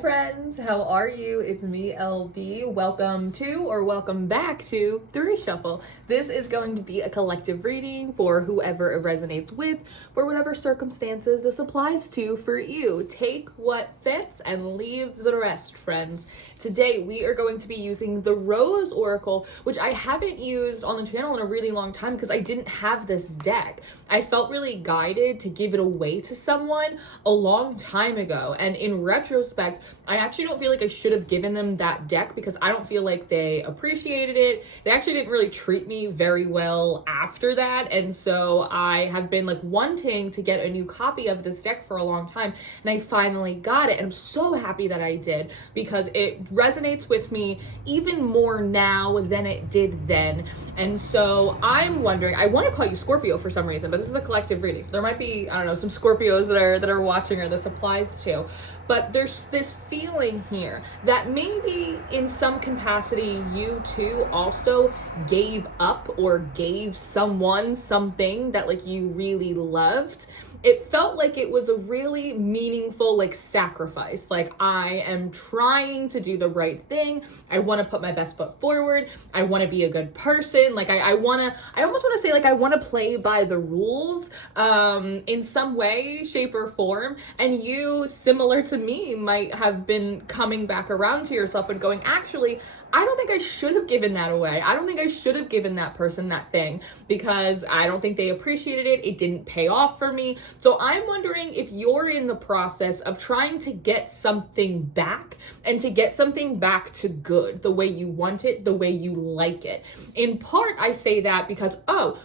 Friends, how are you? It's me, LB. Welcome to or welcome back to the Reshuffle. This is going to be a collective reading for whoever it resonates with, for whatever circumstances this applies to for you. Take what fits and leave the rest, friends. Today we are going to be using the Rose Oracle, which I haven't used on the channel in a really long time because I didn't have this deck. I felt really guided to give it away to someone a long time ago, and in retrospect, I actually don't feel like I should have given them that deck because I don't feel like they appreciated it. They actually didn't really treat me very well after that, and so I have been like wanting to get a new copy of this deck for a long time, and I finally got it, and I'm so happy that I did because it resonates with me even more now than it did then. And so I'm wondering, I want to call you Scorpio for some reason, but this is a collective reading, so there might be, I don't know, some Scorpios that are watching or this applies to. But there's this feeling here that maybe in some capacity you too also gave up or gave someone something that like you really loved. It felt like it was a really meaningful like sacrifice. Like, I am trying to do the right thing. I want to put my best foot forward. I want to be a good person. Like I almost want to say like I want to play by the rules in some way, shape, or form. And you, similar to me, might have been coming back around to yourself and going, actually, I don't think I should have given that away. I don't think I should have given that person that thing because I don't think they appreciated it. It didn't pay off for me. So I'm wondering if you're in the process of trying to get something back and to get something back to good, the way you want it, the way you like it. In part, I say that because,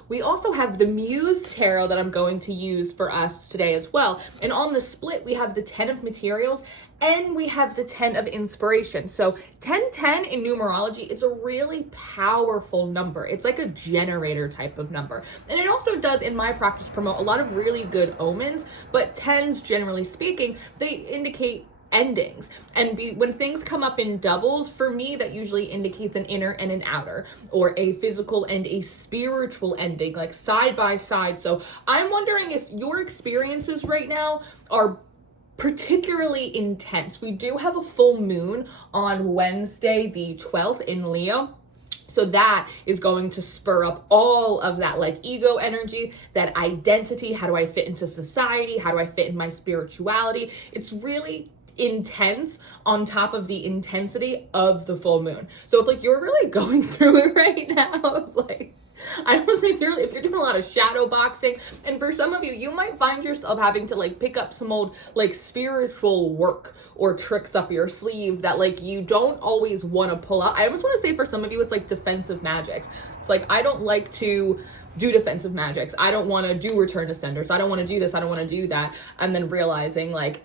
we also have the Muse Tarot that I'm going to use for us today as well. And on the split, we have the 10 of materials and we have the 10 of inspiration. So 1010 in numerology, it's a really powerful number. It's like a generator type of number. And it also does, in my practice, promote a lot of really good omens, but 10s, generally speaking, they indicate endings. And when things come up in doubles, for me, that usually indicates an inner and an outer, or a physical and a spiritual ending, like side by side. So I'm wondering if your experiences right now are particularly intense. We do have a full moon on Wednesday, the 12th in Leo. So that is going to spur up all of that like ego energy, that identity. How do I fit into society? How do I fit in my spirituality? It's really intense on top of the intensity of the full moon. So if like you're really going through it right now, like, I almost think if you're doing a lot of shadow boxing, and for some of you, you might find yourself having to like pick up some old like spiritual work or tricks up your sleeve that like you don't always want to pull out. I almost want to say for some of you, it's like defensive magics. It's like, I don't like to do defensive magics. I don't want to do return to senders. I don't want to do this. I don't want to do that. And then realizing like,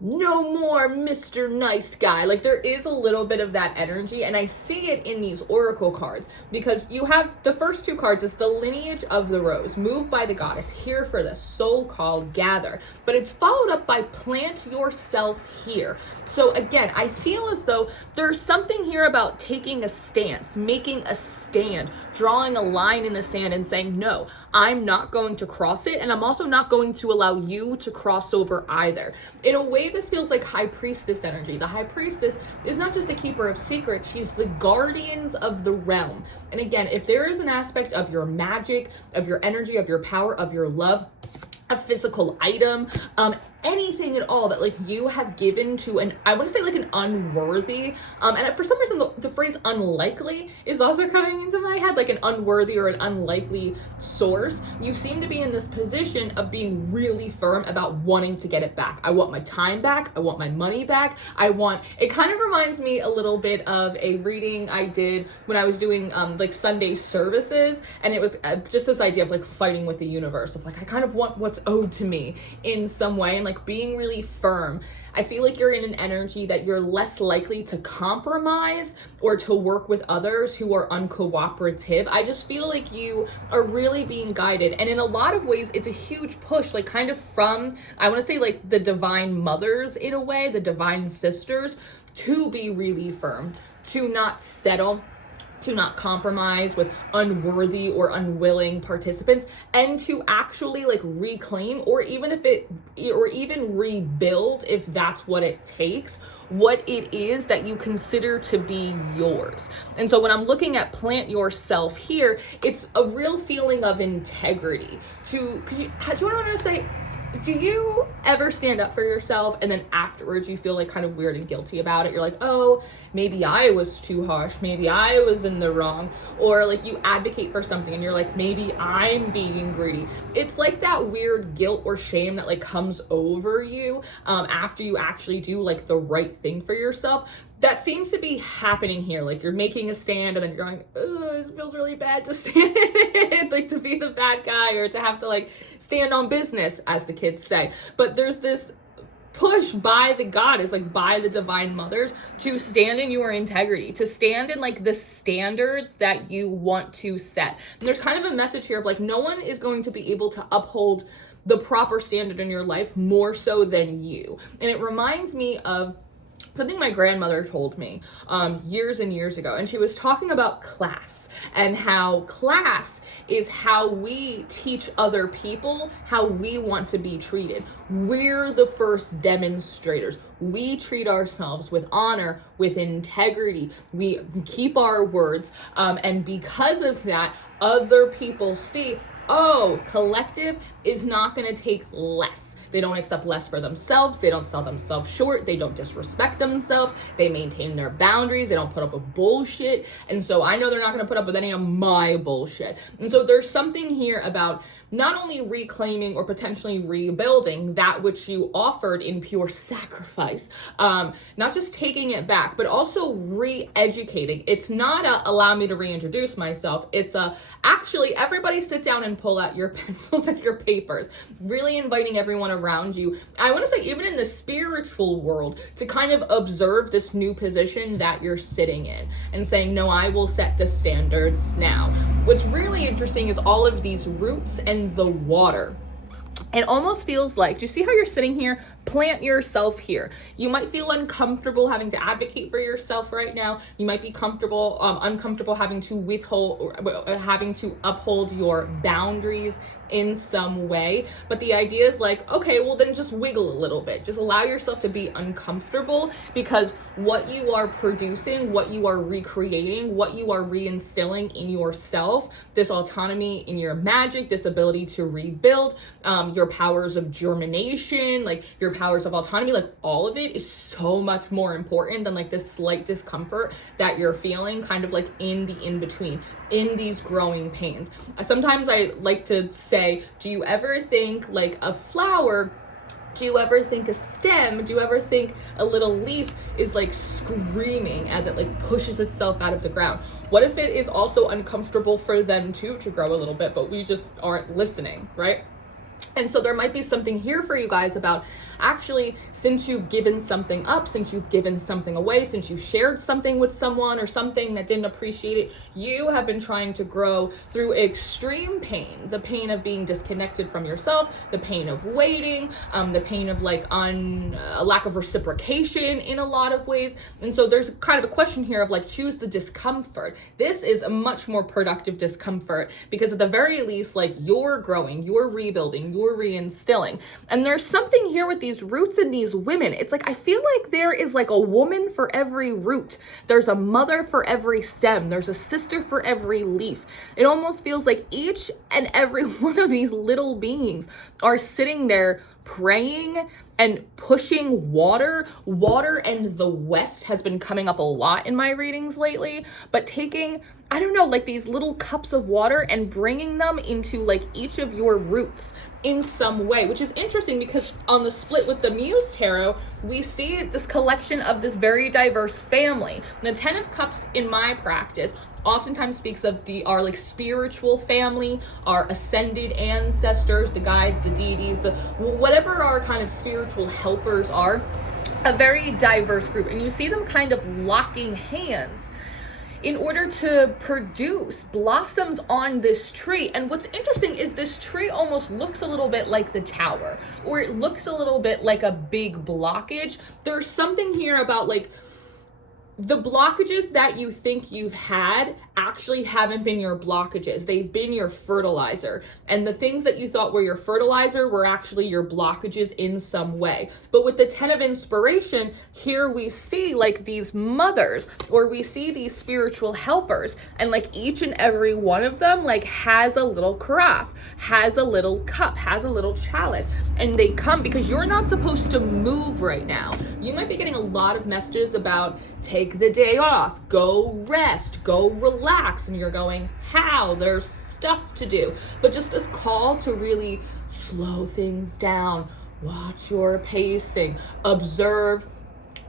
no more Mr. Nice Guy. Like, there is a little bit of that energy, and I see it in these oracle cards because you have the first two cards is the Lineage of the Rose, moved by the goddess, here for the soul called gather, but it's followed up by plant yourself here. So again, I feel as though there's something here about taking a stance, making a stand, drawing a line in the sand and saying, no, I'm not going to cross it, and I'm also not going to allow you to cross over either. In a way, this feels like High Priestess energy. The High Priestess is not just a keeper of secrets, she's the guardians of the realm. And again, if there is an aspect of your magic, of your energy, of your power, of your love, a physical item, anything at all that like you have given to an, I want to say like an unworthy, and for some reason the phrase unlikely is also coming into my head, like an unworthy or an unlikely source. You seem to be in this position of being really firm about wanting to get it back. I want my time back. I want my money back. It kind of reminds me a little bit of a reading I did when I was doing like Sunday services, and it was just this idea of like fighting with the universe, of like, I kind of want what's owed to me in some way, and like being really firm. I feel like you're in an energy that you're less likely to compromise or to work with others who are uncooperative. I just feel like you are really being guided, and in a lot of ways it's a huge push, like kind of from, I want to say like the divine mothers in a way, the divine sisters, to be really firm, to not settle, to not compromise with unworthy or unwilling participants, and to actually like reclaim, or even rebuild, if that's what it takes, what it is that you consider to be yours. And so when I'm looking at plant yourself here, it's a real feeling of integrity. Do you know what I want to say? Do you ever stand up for yourself and then afterwards you feel like kind of weird and guilty about it? You're like, oh, maybe I was too harsh. Maybe I was in the wrong. Or like you advocate for something and you're like, maybe I'm being greedy. It's like that weird guilt or shame that like comes over you after you actually do like the right thing for yourself. That seems to be happening here. Like you're making a stand and then you're going, oh, this feels really bad to stand, like to be the bad guy or to have to like stand on business, as the kids say. But there's this push by the goddess, like by the divine mothers, to stand in your integrity, to stand in like the standards that you want to set. And there's kind of a message here of like, no one is going to be able to uphold the proper standard in your life more so than you. And it reminds me of something my grandmother told me years and years ago. And she was talking about class and how class is how we teach other people how we want to be treated. We're the first demonstrators. We treat ourselves with honor, with integrity. We keep our words. And because of that, other people see, oh, collective is not going to take less. They don't accept less for themselves. They don't sell themselves short. They don't disrespect themselves. They maintain their boundaries. They don't put up with bullshit. And so I know they're not going to put up with any of my bullshit. And so there's something here about not only reclaiming or potentially rebuilding that which you offered in pure sacrifice, not just taking it back, but also re-educating. It's not a allow me to reintroduce myself. It's actually everybody sit down and pull out your pencils and your papers, really inviting everyone around you. I want to say even in the spiritual world to kind of observe this new position that you're sitting in and saying, no, I will set the standards now. What's really interesting is all of these roots and the water. It almost feels like, do you see how you're sitting here? Plant yourself here. You might feel uncomfortable having to advocate for yourself right now. You might be uncomfortable having to having to uphold your boundaries in some way. But the idea is like, okay, well then just wiggle a little bit. Just allow yourself to be uncomfortable, because what you are producing, what you are recreating, what you are reinstilling in yourself, this autonomy in your magic, this ability to rebuild, your powers of germination, like your powers of autonomy, like all of it is so much more important than like this slight discomfort that you're feeling kind of like in the in-between, in these growing pains. Sometimes I like to say, do you ever think like a flower? Do you ever think a stem? Do you ever think a little leaf is like screaming as it like pushes itself out of the ground? What if it is also uncomfortable for them too to grow a little bit, but we just aren't listening, right? And so there might be something here for you guys about actually, since you've given something up, since you've given something away, since you shared something with someone or something that didn't appreciate it, you have been trying to grow through extreme pain, the pain of being disconnected from yourself, the pain of waiting, the pain of like a lack of reciprocation in a lot of ways. And so there's kind of a question here of like, choose the discomfort. This is a much more productive discomfort, because at the very least, like you're growing, you're rebuilding, you're reinstilling. And there's something here with these roots and these women. It's like, I feel like there is like a woman for every root. There's a mother for every stem. There's a sister for every leaf. It almost feels like each and every one of these little beings are sitting there praying and pushing water. Water and the West has been coming up a lot in my readings lately, but taking, I don't know, like these little cups of water and bringing them into like each of your roots in some way, which is interesting because on the split with the Muse Tarot, we see this collection of this very diverse family. The 10 of Cups in my practice oftentimes speaks of our like spiritual family, our ascended ancestors, the guides, the deities, the whatever our kind of spiritual helpers are, a very diverse group. And you see them kind of locking hands in order to produce blossoms on this tree. And what's interesting is this tree almost looks a little bit like the tower, or it looks a little bit like a big blockage. There's something here about like the blockages that you think you've had actually haven't been your blockages. They've been your fertilizer. And the things that you thought were your fertilizer were actually your blockages in some way. But with the 10 of inspiration, here we see like these mothers, or we see these spiritual helpers, and like each and every one of them like has a little carafe, has a little cup, has a little chalice, and they come because you're not supposed to move right now. You might be getting a lot of messages about take the day off, go rest, go relax, and you're going, how? There's stuff to do. But just this call to really slow things down, watch your pacing, observe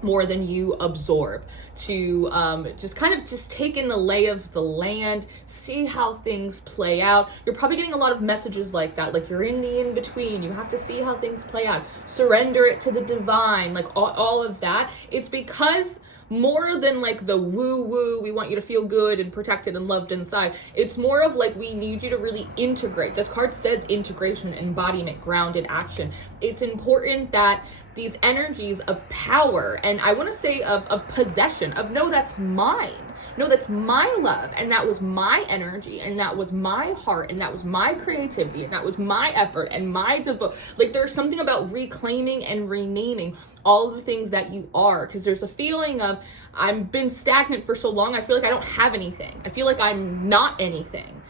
more than you absorb, to just kind of just take in the lay of the land, see how things play out. You're probably getting a lot of messages like that, like you're in the in-between, you have to see how things play out, surrender it to the divine, like all of that. It's because more than like the woo-woo, we want you to feel good and protected and loved inside, it's more of like we need you to really integrate. This card says integration, embodiment, grounded action. It's important that these energies of power, and I want to say of possession, of no, that's mine. No, that's my love, and that was my energy, and that was my heart, and that was my creativity, and that was my effort, and my like there's something about reclaiming and renaming all of the things that you are, because there's a feeling of I've been stagnant for so long, I feel like I don't have anything. I feel like I'm not anything.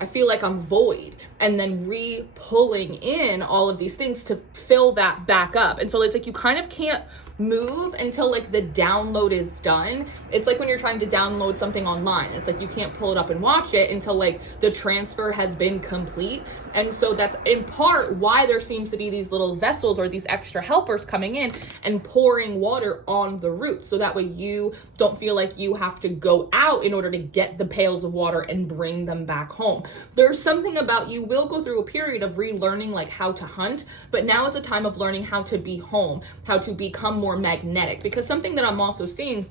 I feel like I'm void, and then pulling in all of these things to fill that back up. And so it's like you kind of can't move until like the download is done. It's like when you're trying to download something online, it's like you can't pull it up and watch it until like the transfer has been complete. And so that's in part why there seems to be these little vessels or these extra helpers coming in and pouring water on the roots, so that way you don't feel like you have to go out in order to get the pails of water and bring them back home. There's something about, you will go through a period of relearning like how to hunt, but now is a time of learning how to be home, how to become more magnetic. Because something that I'm also seeing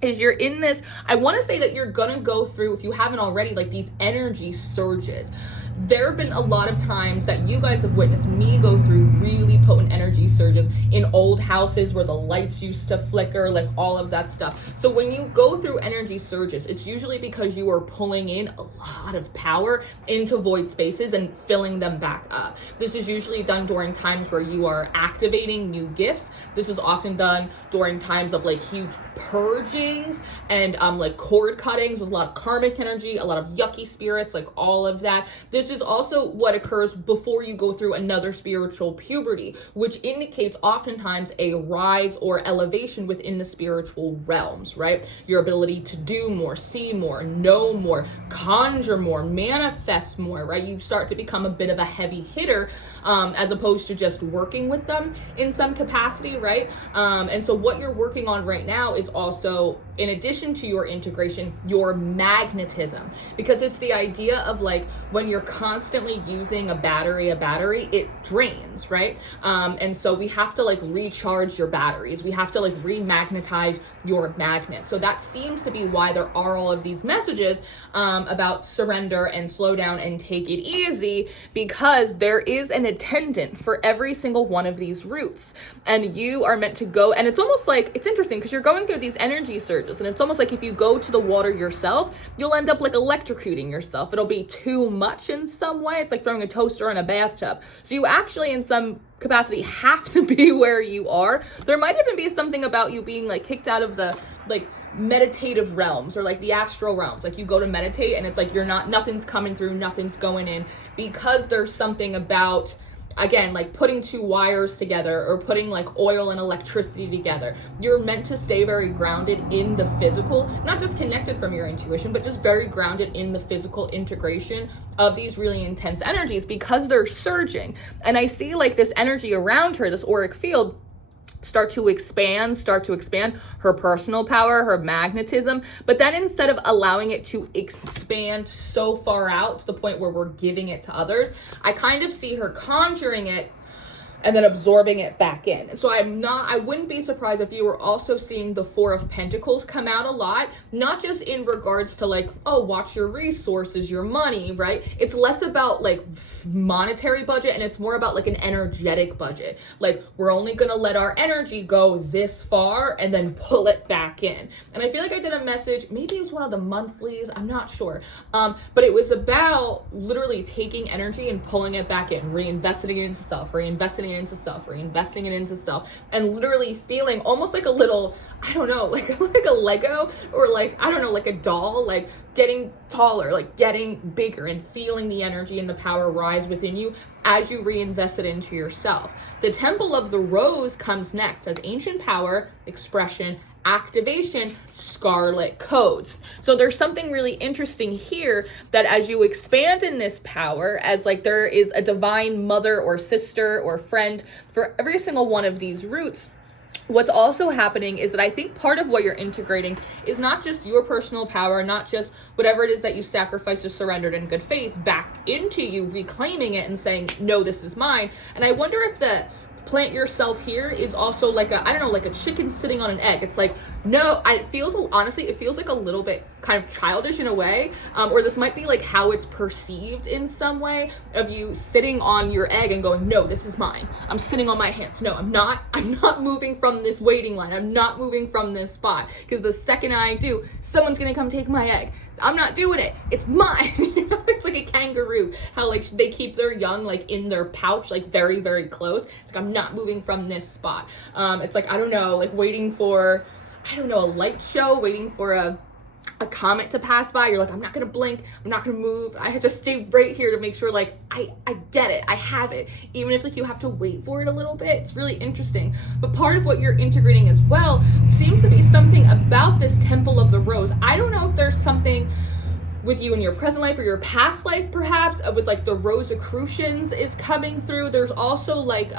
is you're in this, I want to say that you're gonna go through, if you haven't already, like these energy surges. There have been a lot of times that you guys have witnessed me go through really potent energy surges in old houses where the lights used to flicker, like all of that stuff. So when you go through energy surges, it's usually because you are pulling in a lot of power into void spaces and filling them back up. This is usually done during times where you are activating new gifts. This is often done during times of like huge purgings and like cord cuttings with a lot of karmic energy, a lot of yucky spirits, like all of that. This is also what occurs before you go through another spiritual puberty, which indicates oftentimes a rise or elevation within the spiritual realms, right? Your ability to do more, see more, know more, conjure more, manifest more, right? You start to become a bit of a heavy hitter, as opposed to just working with them in some capacity, right? And so what you're working on right now is also, in addition to your integration, your magnetism, because it's the idea of like when you're constantly using a battery, it drains, right? And so we have to like recharge your batteries. We have to like remagnetize your magnet. So that seems to be why there are all of these messages about surrender and slow down and take it easy, because there is an attendant for every single one of these roots, and you are meant to go. And it's almost like, it's interesting because you're going through these energy surges, and it's almost like if you go to the water yourself, you'll end up like electrocuting yourself. It'll be too much in some way. It's like throwing a toaster in a bathtub. So you actually in some capacity have to be where you are. There might even be something about you being like kicked out of the like meditative realms or like the astral realms. Like you go to meditate and it's like you're not, nothing's coming through, nothing's going in, because there's something about, again, like putting two wires together or putting like oil and electricity together. You're meant to stay very grounded in the physical, not disconnected from your intuition, but just very grounded in the physical integration of these really intense energies, because they're surging. And I see like this energy around her, this auric field, start to expand her personal power, her magnetism. But then instead of allowing it to expand so far out to the point where we're giving it to others, I kind of see her conjuring it and then absorbing it back in. So I wouldn't be surprised if you were also seeing the Four of Pentacles come out a lot, not just in regards to like, oh, watch your resources, your money, right? It's less about like monetary budget and it's more about like an energetic budget. Like, we're only gonna let our energy go this far and then pull it back in. And I feel like I did a message, maybe it was one of the monthlies, I'm not sure. But it was about literally taking energy and pulling it back in, reinvesting it into self, reinvesting it into self, reinvesting it into self, and literally feeling almost like a little, I don't know, like a Lego, or like, I don't know, like a doll, like getting taller, like getting bigger, and feeling the energy and the power rise within you as you reinvest it into yourself. The Temple of the Rose comes next as ancient power, expression, activation, scarlet codes. So there's something really interesting here, that as you expand in this power, as like there is a divine mother or sister or friend for every single one of these roots, what's also happening is that I think part of what you're integrating is not just your personal power, not just whatever it is that you sacrificed or surrendered in good faith back into you, reclaiming it and saying, no, this is mine. And I wonder if the plant yourself here is also like a, I don't know, like a chicken sitting on an egg. It's like, no, it feels like a little bit kind of childish in a way, or this might be like how it's perceived in some way, of you sitting on your egg and going, no, this is mine. I'm sitting on my hands. No, I'm not moving from this waiting line. I'm not moving from this spot, because the second I do, someone's gonna come take my egg. I'm not doing it. It's mine. It's like a kangaroo, how like they keep their young like in their pouch, like very, very close. It's like, I'm not moving from this spot. It's like, I don't know, like waiting for, I don't know, a light show, waiting for a comet to pass by. You're like, I'm not gonna blink, I'm not gonna move, I have to stay right here to make sure like I get it, I have it, even if like you have to wait for it a little bit. It's really interesting. But part of what you're integrating as well seems to be something about this Temple of the Rose. I don't know if there's something with you in your present life or your past life, perhaps, with like the Rosicrucians is coming through. There's also like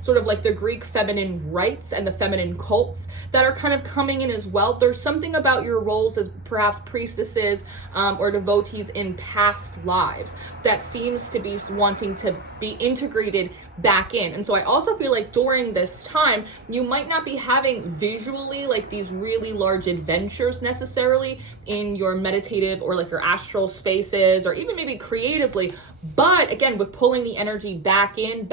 sort of like the Greek feminine rites and the feminine cults that are kind of coming in as well. There's something about your roles as perhaps priestesses or devotees in past lives that seems to be wanting to be integrated back in. And so I also feel like during this time, you might not be having visually like these really large adventures necessarily in your meditative or like your astral spaces, or even maybe creatively. But again, with pulling the energy back in,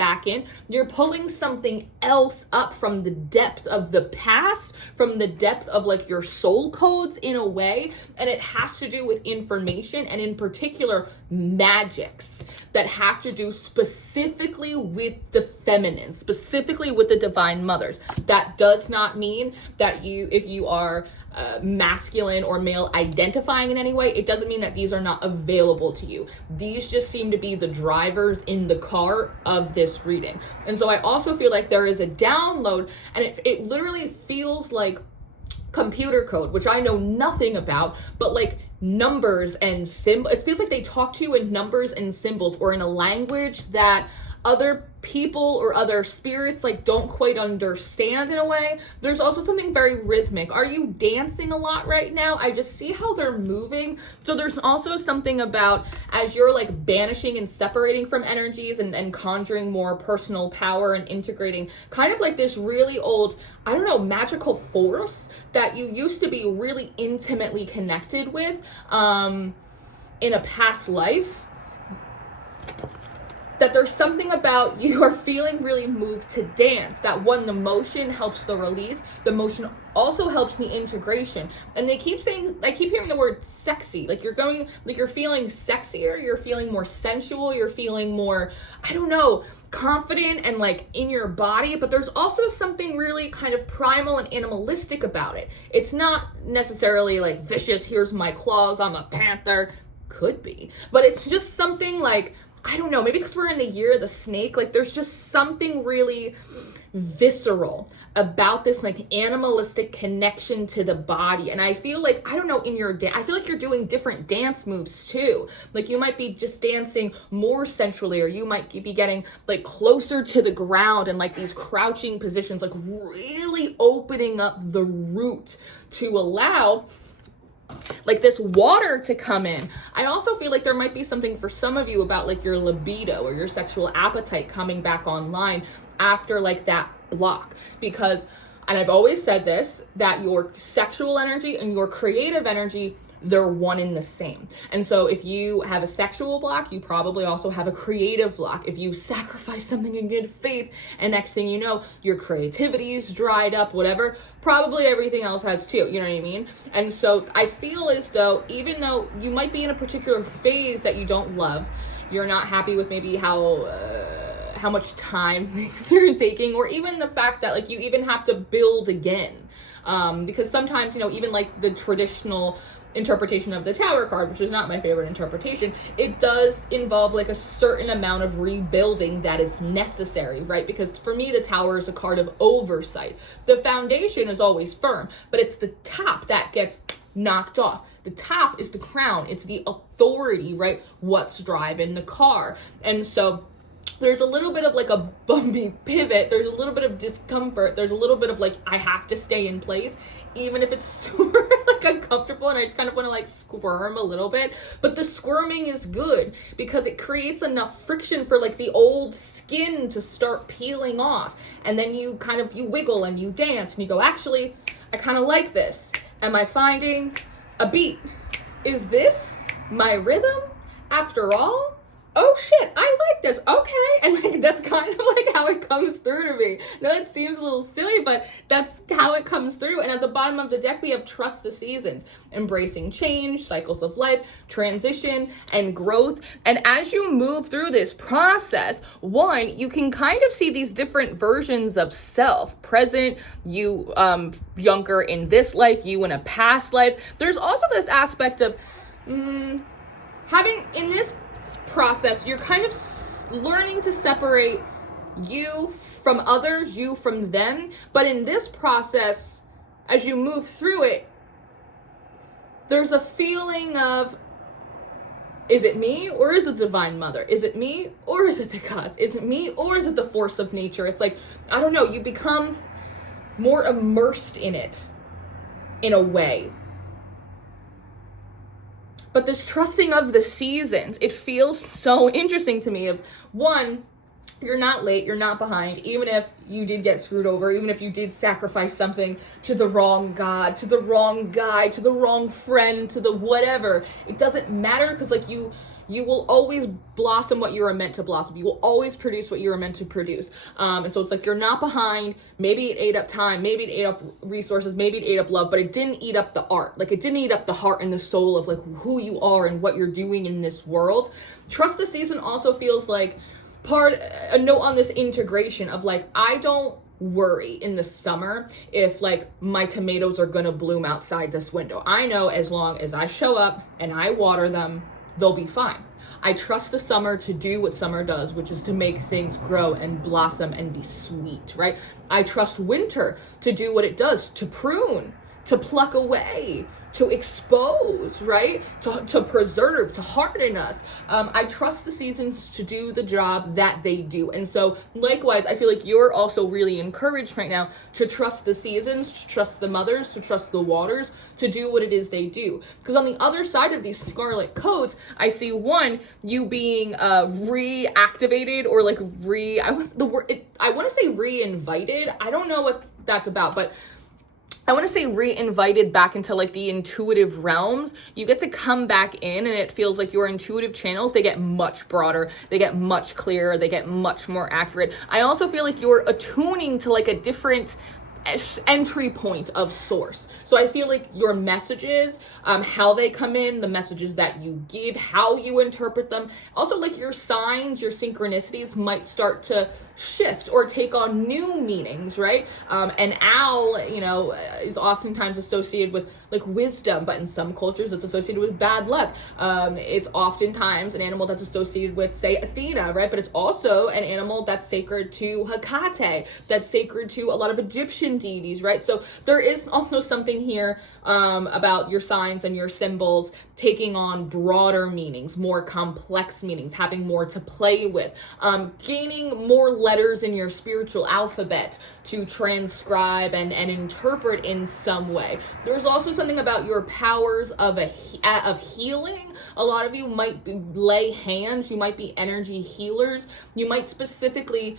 you're pulling something else up from the depth of the past, from the depth of like your soul codes in a way. And it has to do with information, and in particular, magics that have to do specifically with the feminine, specifically with the divine mothers. That does not mean that if you are masculine or male identifying in any way, it doesn't mean that these are not available to you. These just seem to be the drivers in the car of this reading. And so I also feel like there is a download, and it literally feels like computer code, which I know nothing about, but like numbers and symbols. It feels like they talk to you in numbers and symbols, or in a language that other people or other spirits like don't quite understand in a way. There's also something very rhythmic. Are you dancing a lot right now? I just see how they're moving. So there's also something about, as you're like banishing and separating from energies and conjuring more personal power and integrating kind of like this really old, I don't know, magical force that you used to be really intimately connected with in a past life, that there's something about you are feeling really moved to dance. That one, the motion helps the release. The motion also helps the integration. And they keep saying, I keep hearing the word sexy. Like you're feeling sexier, you're feeling more sensual, you're feeling more, I don't know, confident and like in your body. But there's also something really kind of primal and animalistic about it. It's not necessarily like vicious, here's my claws, I'm a panther. Could be. But it's just something like, I don't know, maybe because we're in the year of the snake, like there's just something really visceral about this like animalistic connection to the body. And I feel like, I don't know, I feel like you're doing different dance moves too. Like you might be just dancing more sensually, or you might be getting like closer to the ground and like these crouching positions, like really opening up the root to allow like this water to come in. I also feel like there might be something for some of you about like your libido or your sexual appetite coming back online after like that block, because, and I've always said this, that your sexual energy and your creative energy, they're one and the same. And so if you have a sexual block, you probably also have a creative block. If you sacrifice something in good faith and next thing you know, your creativity is dried up, whatever, probably everything else has too. You know what I mean? And so I feel as though, even though you might be in a particular phase that you don't love, you're not happy with maybe how much time things are taking, or even the fact that like you even have to build again. Because sometimes, you know, even like the traditional interpretation of the Tower card, which is not my favorite interpretation, it does involve like a certain amount of rebuilding that is necessary, right? Because for me, the Tower is a card of oversight. The foundation is always firm, but it's the top that gets knocked off. The top is the crown. It's the authority, right? What's driving the car. And so there's a little bit of like a bumpy pivot. There's a little bit of discomfort. There's a little bit of like, I have to stay in place, even if it's super like uncomfortable and I just kind of want to like squirm a little bit. But the squirming is good because it creates enough friction for like the old skin to start peeling off. And then you wiggle and you dance and you go, actually, I kind of like this. Am I finding a beat? Is this my rhythm after all? Oh shit, I like this. Okay. And like that's kind of like how it comes through to me. No, it seems a little silly, but that's how it comes through. And at the bottom of the deck, we have trust the seasons, embracing change, cycles of life, transition, and growth. And as you move through this process, one, you can kind of see these different versions of self. Present, you younger in this life, you in a past life. There's also this aspect of having in this process, you're kind of learning to separate you from others, you from them. But in this process, as you move through it, there's a feeling of, is it me or is it Divine Mother? Is it me or is it the gods? Is it me or is it the force of nature? It's like, I don't know, you become more immersed in it in a way. But this trusting of the seasons, it feels so interesting to me of, one, you're not late, you're not behind, even if you did get screwed over, even if you did sacrifice something to the wrong god, to the wrong guy, to the wrong friend, to the whatever. It doesn't matter because like you will always blossom what you were meant to blossom. You will always produce what you were meant to produce. And so it's like you're not behind. Maybe it ate up time. Maybe it ate up resources. Maybe it ate up love. But it didn't eat up the art. Like it didn't eat up the heart and the soul of like who you are and what you're doing in this world. Trust the season also feels like a note on this integration of like, I don't worry in the summer if like my tomatoes are gonna bloom outside this window. I know as long as I show up and I water them, they'll be fine. I trust the summer to do what summer does, which is to make things grow and blossom and be sweet, right? I trust winter to do what it does, to prune, to pluck away, to expose, right? To preserve, to harden us. I trust the seasons to do the job that they do. And so likewise, I feel like you're also really encouraged right now to trust the seasons, to trust the mothers, to trust the waters, to do what it is they do. Because on the other side of these scarlet codes, I see one, you being reactivated or like I want to say re-invited. I don't know what that's about, but I want to say re-invited back into like the intuitive realms. You get to come back in and it feels like your intuitive channels, they get much broader, they get much clearer, they get much more accurate. I also feel like you're attuning to like a different entry point of source. So I feel like your messages, how they come in, the messages that you give, how you interpret them, also like your signs, your synchronicities might start to shift or take on new meanings, right? An owl, is oftentimes associated with like wisdom, but in some cultures it's associated with bad luck. It's oftentimes an animal that's associated with, say, Athena, right? But it's also an animal that's sacred to Hecate, that's sacred to a lot of Egyptian deities, right? So there is also something here about your signs and your symbols taking on broader meanings, more complex meanings, having more to play with, gaining more letters in your spiritual alphabet to transcribe and interpret in some way. There's also something about your powers of healing. A lot of you might lay hands, you might be energy healers, you might specifically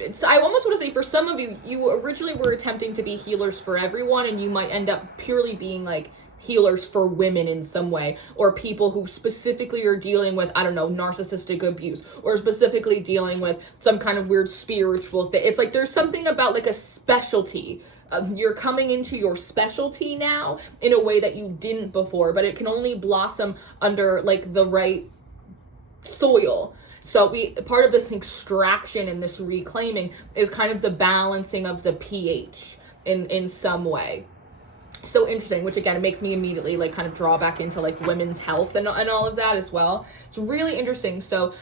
I almost want to say for some of you, you originally were attempting to be healers for everyone, and you might end up purely being like healers for women in some way, or people who specifically are dealing with, I don't know, narcissistic abuse, or specifically dealing with some kind of weird spiritual thing. It's like there's something about like a specialty. You're coming into your specialty now in a way that you didn't before, but it can only blossom under like the right soil. So part of this extraction and this reclaiming is kind of the balancing of the pH in some way. So interesting, which again, it makes me immediately like kind of draw back into like women's health and all of that as well. It's really interesting. So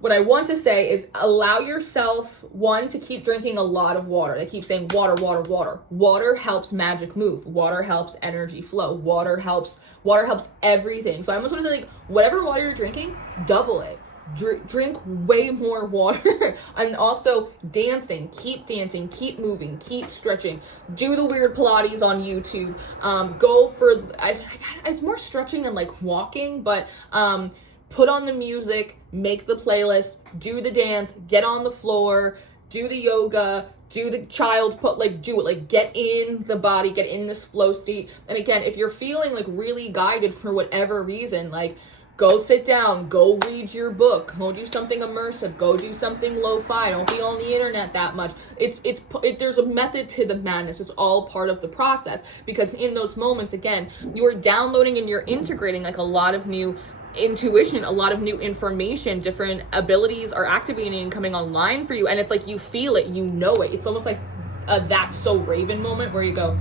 what I want to say is allow yourself, one, to keep drinking a lot of water. They keep saying water, water, water. Water helps magic move. Water helps energy flow. Water helps everything. So I almost want to say, like, whatever water you're drinking, double it. Drink way more water. And also dancing, keep moving, keep stretching. Do the weird Pilates on YouTube. Go for, it's more stretching than like walking, but put on the music, make the playlist, do the dance, get on the floor, do the yoga, do the child's pose, like do it, like get in the body, get in this flow state. And again, if you're feeling like really guided for whatever reason, like go sit down, go read your book, go do something immersive, go do something lo-fi, don't be on the internet that much. There's a method to the madness. It's all part of the process, because in those moments, again, you're downloading and you're integrating like a lot of new intuition, a lot of new information, different abilities are activating and coming online for you, and it's like you feel it, you know it. It's almost like a That's So Raven moment where you go,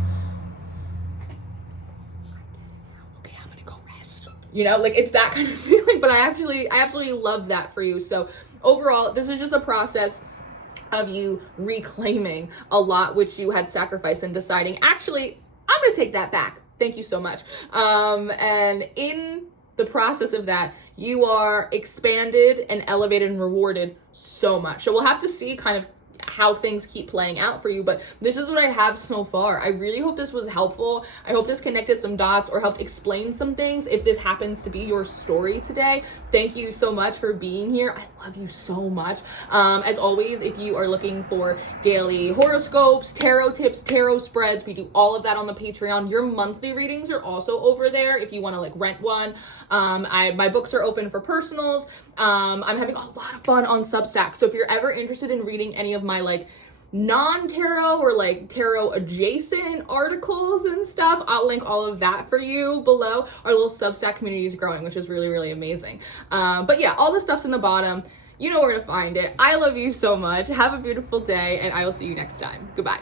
okay, I'm gonna go rest, you know, like it's that kind of feeling. But I absolutely love that for you. So overall, this is just a process of you reclaiming a lot which you had sacrificed and deciding, actually, I'm gonna take that back, thank you so much. And in the process of that, you are expanded and elevated and rewarded so much. So we'll have to see kind of how things keep playing out for you, but this is what I have so far. I really hope this was helpful. I hope this connected some dots or helped explain some things. If this happens to be your story today, thank you so much for being here. I love you so much. As always, if you are looking for daily horoscopes, tarot tips, tarot spreads, we do all of that on the Patreon. Your monthly readings are also over there if you want to like rent one. My books are open for personals. I'm having a lot of fun on Substack. So if you're ever interested in reading any of my like non-tarot or like tarot adjacent articles and stuff, I'll link all of that for you below. Our little Substack community is growing, which is really, really amazing. But yeah, all the stuff's in the bottom. You know where to find it. I love you so much. Have a beautiful day, and I will see you next time. Goodbye.